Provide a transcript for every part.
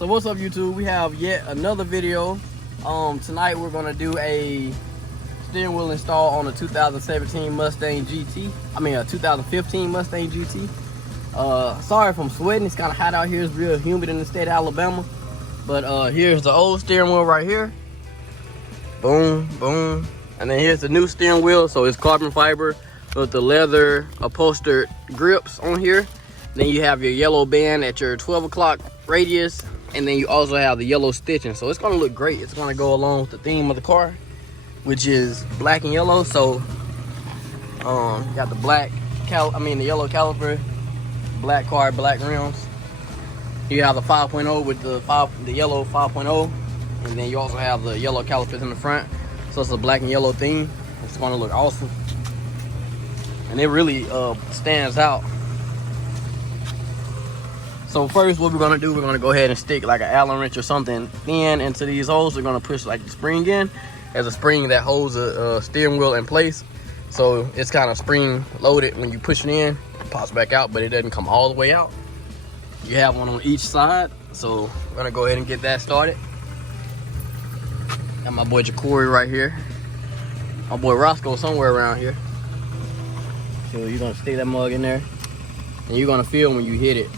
So what's up, YouTube? We have yet another video. Tonight we're gonna do a steering wheel install on a 2017 Mustang GT. I mean a 2015 Mustang GT. Sorry if I'm sweating. It's kind of hot out here. It's real humid in the state of Alabama. But here's the old steering wheel right here. Boom, boom. And then here's the new steering wheel. So it's carbon fiber with the leather upholstered grips on here. Then you have your yellow band at your 12 o'clock radius. And then you also have the yellow stitching. So it's gonna look great. It's gonna go along with the theme of the car, which is black and yellow. So you got the the yellow caliper, black car, black rims. You have the 5.0 with the yellow 5.0, and then you also have the yellow calipers in the front. So it's a black and yellow theme. It's gonna look awesome, and it really stands out. So first, what we're gonna do, we're gonna go ahead and stick like an Allen wrench or something thin into these holes. We're gonna push like the spring in. There's a spring that holds a steering wheel in place. So it's kind of spring loaded. When you push it in, it pops back out, but it doesn't come all the way out. You have one on each side. So we're gonna go ahead and get that started. Got my boy Jacory right here. My boy Roscoe somewhere around here. So you're gonna stick that mug in there, and you're gonna feel when you hit it.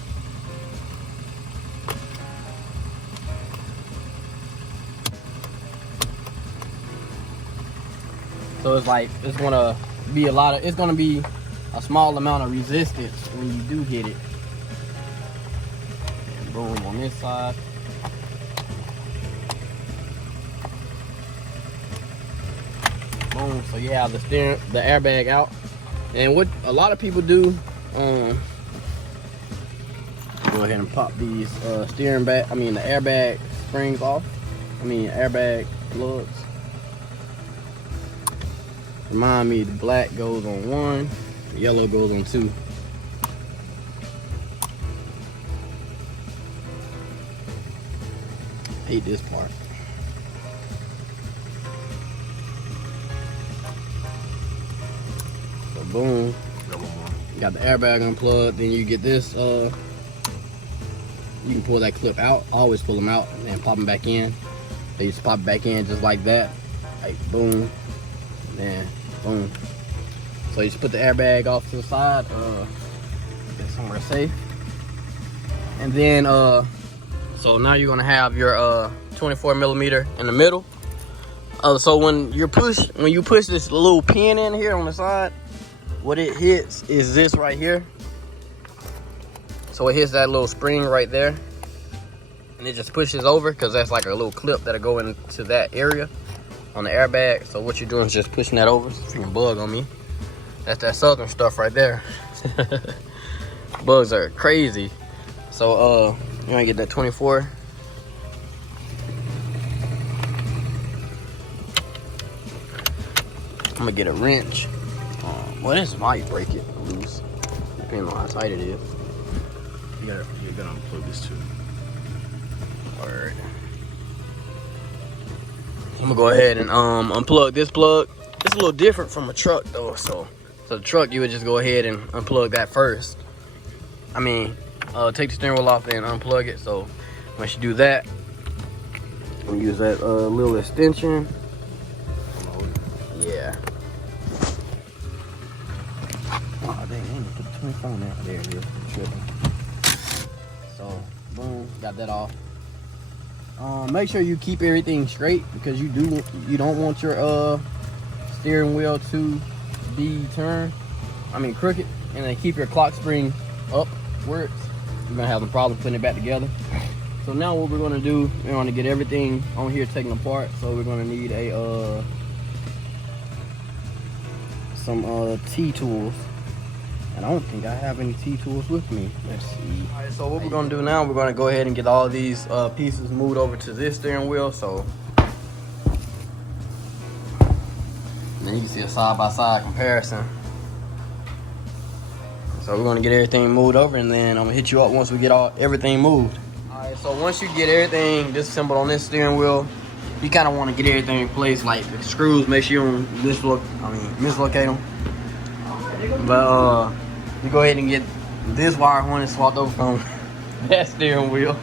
So it's like, it's gonna be a small amount of resistance when you do hit it. And boom, on this side. Boom, so you have the airbag out. And what a lot of people do, go ahead and pop these the airbag springs off. Airbag plugs. Remind me, the black goes on one, the yellow goes on two. Hate this part. So boom, you got the airbag unplugged. Then you get this, you can pull that clip out. I always pull them out and then pop them back in. They just pop it back in just like that. Like boom, and then boom. So you just put the airbag off to the side, get somewhere safe. And then so now you're gonna have your 24 millimeter in the middle. So when you push this little pin in here on the side, what it hits is this right here. So it hits that little spring right there, and it just pushes over, because that's like a little clip that'll go into that area on the airbag. So what you're doing is just pushing that over. It's a freaking bug on me. That's that southern stuff right there. Bugs are crazy. So you're gonna get that 24. I'm gonna get a wrench. Well, this might break it loose, depending on how tight it is. You're gonna unplug this too. Alright. I'm gonna go ahead and unplug this plug. It's a little different from a truck though, so the truck, you would just go ahead and unplug that first. Take the steering wheel off and unplug it. So once you do that, we'll use that little extension. Yeah. Oh dang, I didn't put the 24 on there. There it is. I'm tripping. So boom, got that off. Make sure you keep everything straight, because you don't want your steering wheel to be crooked, and then keep your clock spring upwards. You're gonna have some problems putting it back together. So now what we're gonna do, we're gonna get everything on here taken apart. So we're gonna need some T-tools. And I don't think I have any T-tools with me. Let's see. All right, so what we're gonna do now, we're gonna go ahead and get all these pieces moved over to this steering wheel. So then you can see a side-by-side comparison. So we're gonna get everything moved over, and then I'm gonna hit you up once we get everything moved. All right, so once you get everything disassembled on this steering wheel, you kind of want to get everything in place, like the screws. Make sure you don't mislocate them. But you go ahead and get this wire harness swapped over from that steering wheel.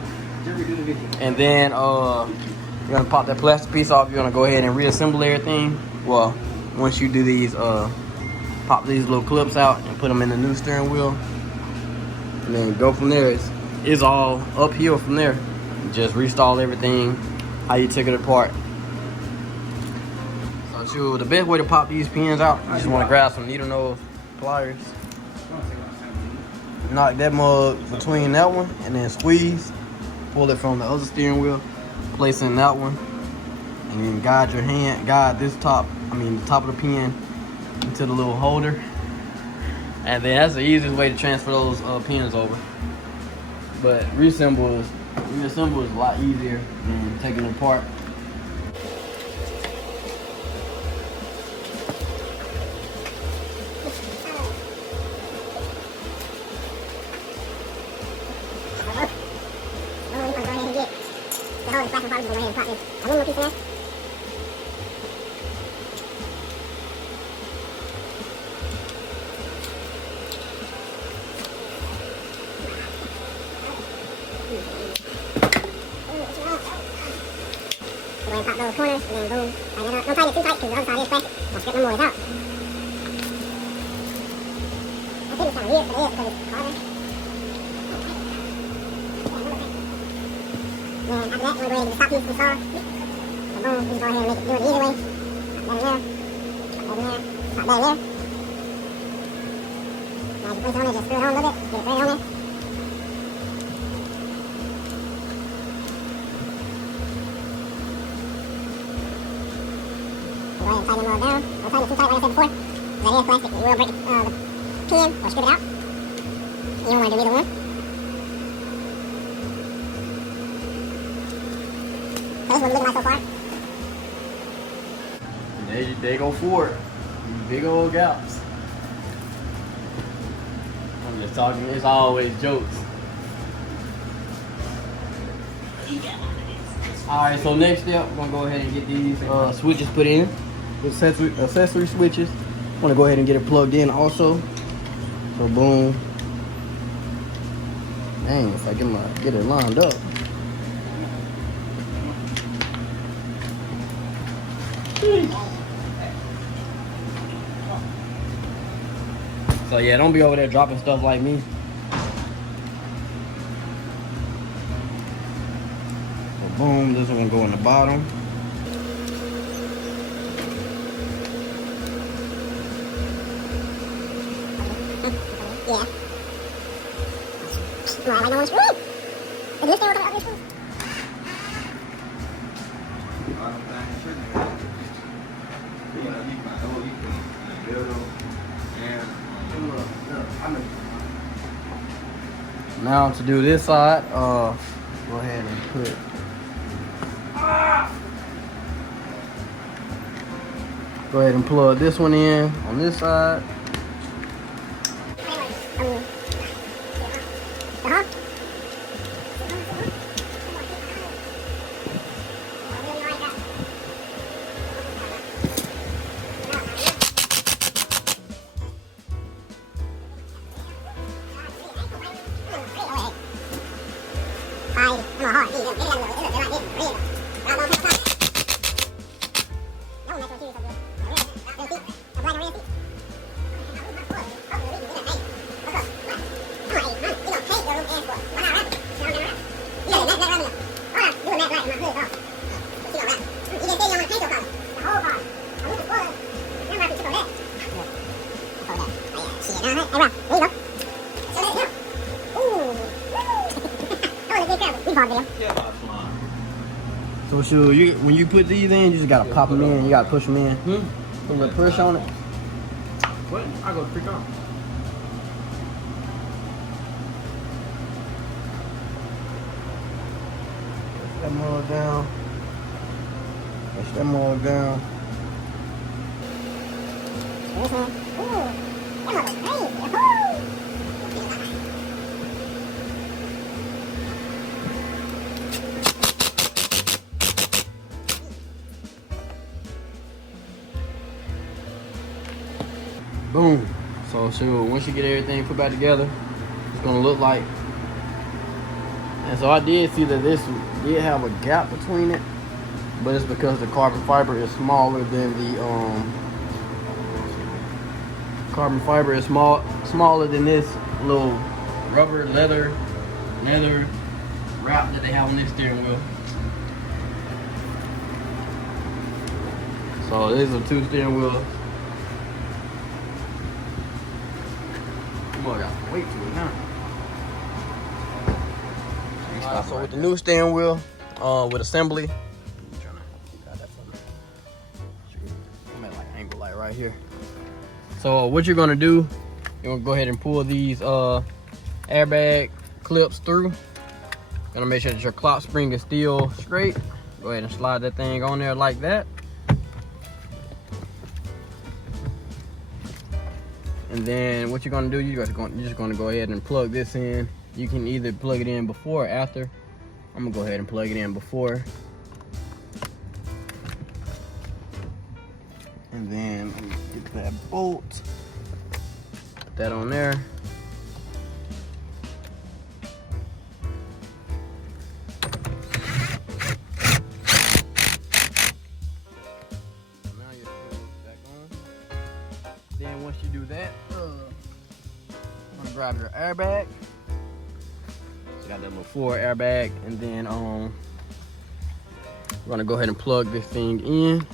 And then you're gonna pop that plastic piece off. You're gonna go ahead and reassemble everything. Well, once you do these, pop these little clips out and put them in the new steering wheel, and then go from there. It's all uphill from there. Just reinstall everything how you took it apart. So the best way to pop these pins out, you just want to grab some needle nose pliers, knock that mug between that one, and then squeeze, pull it from the other steering wheel, place in that one, and then guide this top, the top of the pin into the little holder. And then that's the easiest way to transfer those pins over. But reassemble is a lot easier than taking it apart. Go ahead and pop those corners and then boom. Don't tighten it too tight because the other side is plastic. I'll strip them boys out. I think it's kind of weird, but it is because it's harder. And after that, we're going to go ahead and get the top piece installed. So boom, we just go ahead and do it the easy way. Pop that in there. Pop that in there. Pop that in there. Now as you place it on there, just screw it on a little bit. Get it threaded on there. Go ahead and tighten them all down. Don't tighten it too tight like I said before. That is plastic. You will break the pin or strip it out. You don't want to do either one. So this is what we're looking like so far. They go for it. Big old gaps. I'm just talking, it's always jokes. Alright, so next step, we're gonna go ahead and get these switches put in. The accessory switches. I'm gonna go ahead and get it plugged in also. So boom. Dang, if I get it lined up. So yeah, don't be over there dropping stuff like me. So boom, this is gonna go in the bottom. Yeah. No, I like no one screw. Is this thing working out this screw? Now to do this side, go ahead and put go ahead and plug this one in on this side. So shoot, when you put these in, you just gotta pop them in. You gotta push them in. Put a little push on it. What? I go trick on. Push that mug down. Push that mug down. Boom. So once you get everything put back together, it's gonna look like, And so I did see that this did have a gap between it, but it's because the carbon fiber is smaller than the smaller than this little rubber leather wrap that they have on this steering wheel. So these are 2 steering wheels. Boy, I got weight to it now. So with the new steering wheel, with assembly, I'm at like angle light right here. So what you're gonna do, you're gonna go ahead and pull these airbag clips through. Gonna make sure that your clock spring is still straight. Go ahead and slide that thing on there like that. And then what you're gonna do, you're just gonna go ahead and plug this in. You can either plug it in before or after. I'm gonna go ahead and plug it in before. And then let me get that bolt. Put that on there. Now your screw back on. Then once you do that, I'm gonna grab your airbag. So you got that little forward airbag, and then we're gonna go ahead and plug this thing in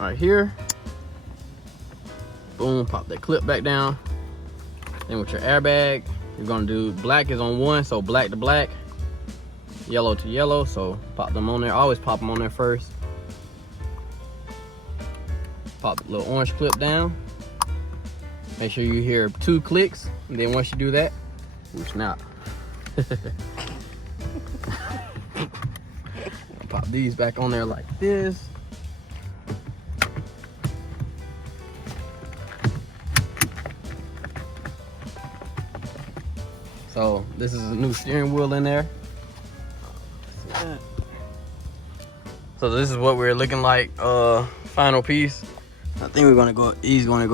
right here. Boom, pop that clip back down. Then with your airbag, you're gonna do black is on 1, so black to black, yellow to yellow. So pop them on there. Always pop them on there first. Pop the little orange clip down. Make sure you hear 2 clicks, and then once you do that, snap. Pop these back on there like this. So this is a new steering wheel in there. So this is what we're looking like, final piece. I think he's gonna go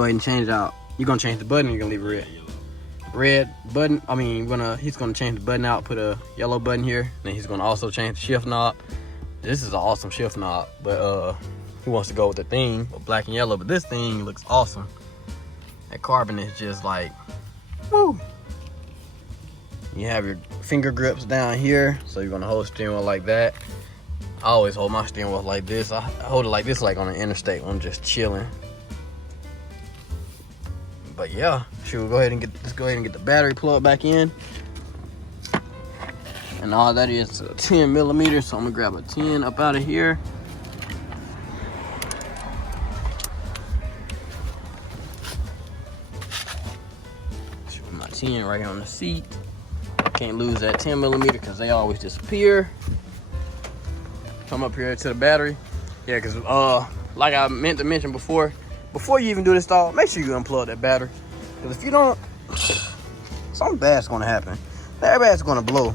ahead and change out. You're gonna change the button, you're gonna leave it red. Red button, he's gonna change the button out, put a yellow button here. Then he's gonna also change the shift knob. This is an awesome shift knob, but he wants to go with the thing, with black and yellow, but this thing looks awesome. That carbon is just like, woo. You have your finger grips down here, so you're gonna hold the steering wheel like that. I always hold my steering wheel like this. I hold it like this, like on the interstate when I'm just chilling. But yeah, let's go ahead and get the battery plug back in. And all that is 10 millimeters, so I'm gonna grab a 10 up out of here. Put my 10 right here on the seat. Can't lose that 10 millimeter because they always disappear. Come up here to the battery. Yeah, because like I meant to mention before you even do the install, make sure you unplug that battery. Because if you don't, something bad's gonna happen. The airbag's gonna blow.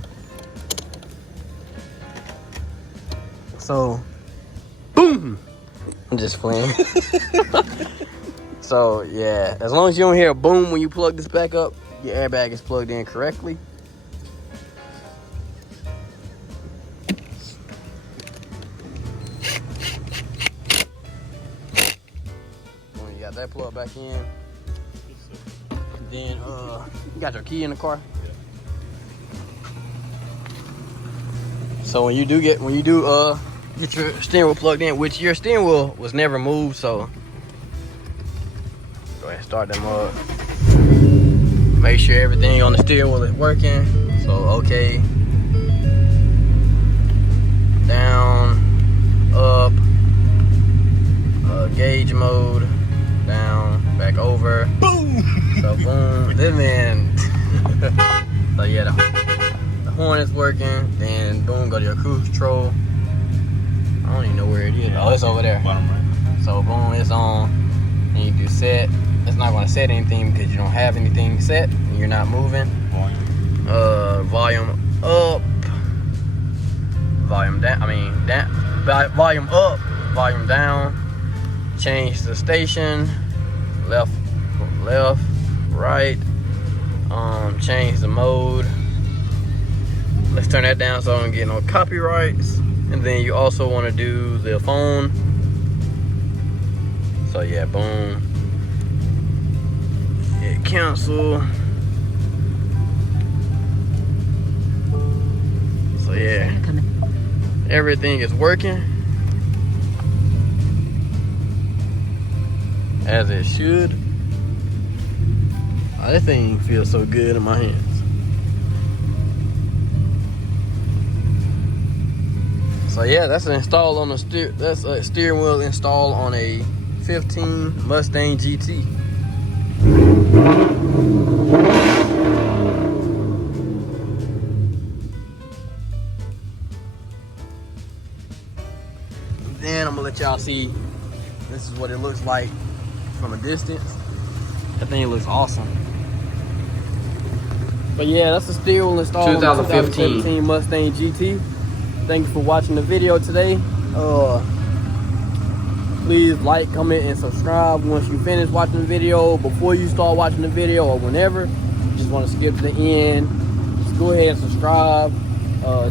So, boom! I'm just playing. So yeah, as long as you don't hear a boom when you plug this back up, your airbag is plugged in correctly. When you got that plug back in, and then you got your key in the car. So when you do get your steering wheel plugged in, which your steering wheel was never moved, so go ahead and start them up. Make sure everything on the steering wheel is working. So okay, down, up, gauge mode, down, back over. Boom! So boom, this man. So yeah, the horn is working. Then boom, go to your cruise control. I don't even know where it is. Oh, it's over there. Bottom right. So boom, it's on. And you do set. It's not going to set anything because you don't have anything set and you're not moving. Volume up, volume down. Volume up, volume down. Change the station. Left, right. Change the mode. Let's turn that down so I don't get no copyrights. And then you also want to do the phone. So yeah, boom. Hit cancel. So yeah, everything is working as it should. Oh, this thing feels so good in my hands. So yeah, that's installed on a steering wheel installed on a 15 Mustang GT. Then I'm gonna let y'all see. This is what it looks like from a distance. That thing looks awesome. But yeah, that's the steering wheel installed on the 2015 Mustang GT. Thank you for watching the video today. Please like, comment, and subscribe once you finish watching the video. Before you start watching the video or whenever, just want to skip to the end, just go ahead and subscribe.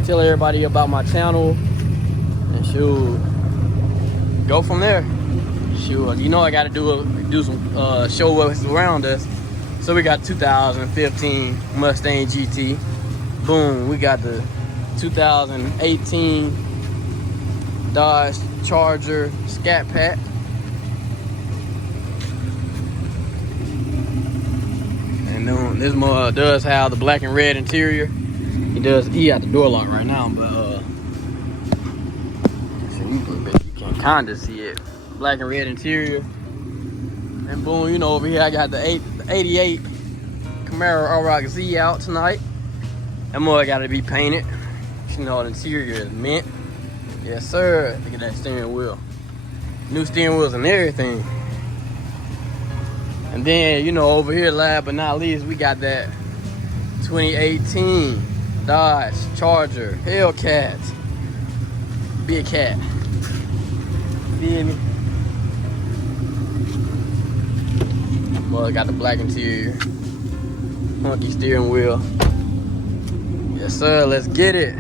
Tell everybody about my channel, and shoot, go from there. Shoot, you know I got to do some show what's around us. So we got 2015 Mustang GT. Boom, we got the 2018 Dodge Charger Scat Pack. And then this one does have the black and red interior. He got the door lock right now, but you can kind of see it. Black and red interior. And boom, you know, over here I got the 88 Camaro RX Z out tonight. That more got to be painted. You know, the interior is mint. Yes, sir. Look at that steering wheel. New steering wheels and everything. And then, you know, over here, last but not least, we got that 2018 Dodge Charger Hellcat. Big cat. Feel me? Well, got the black interior. Funky steering wheel. Yes, sir. Let's get it.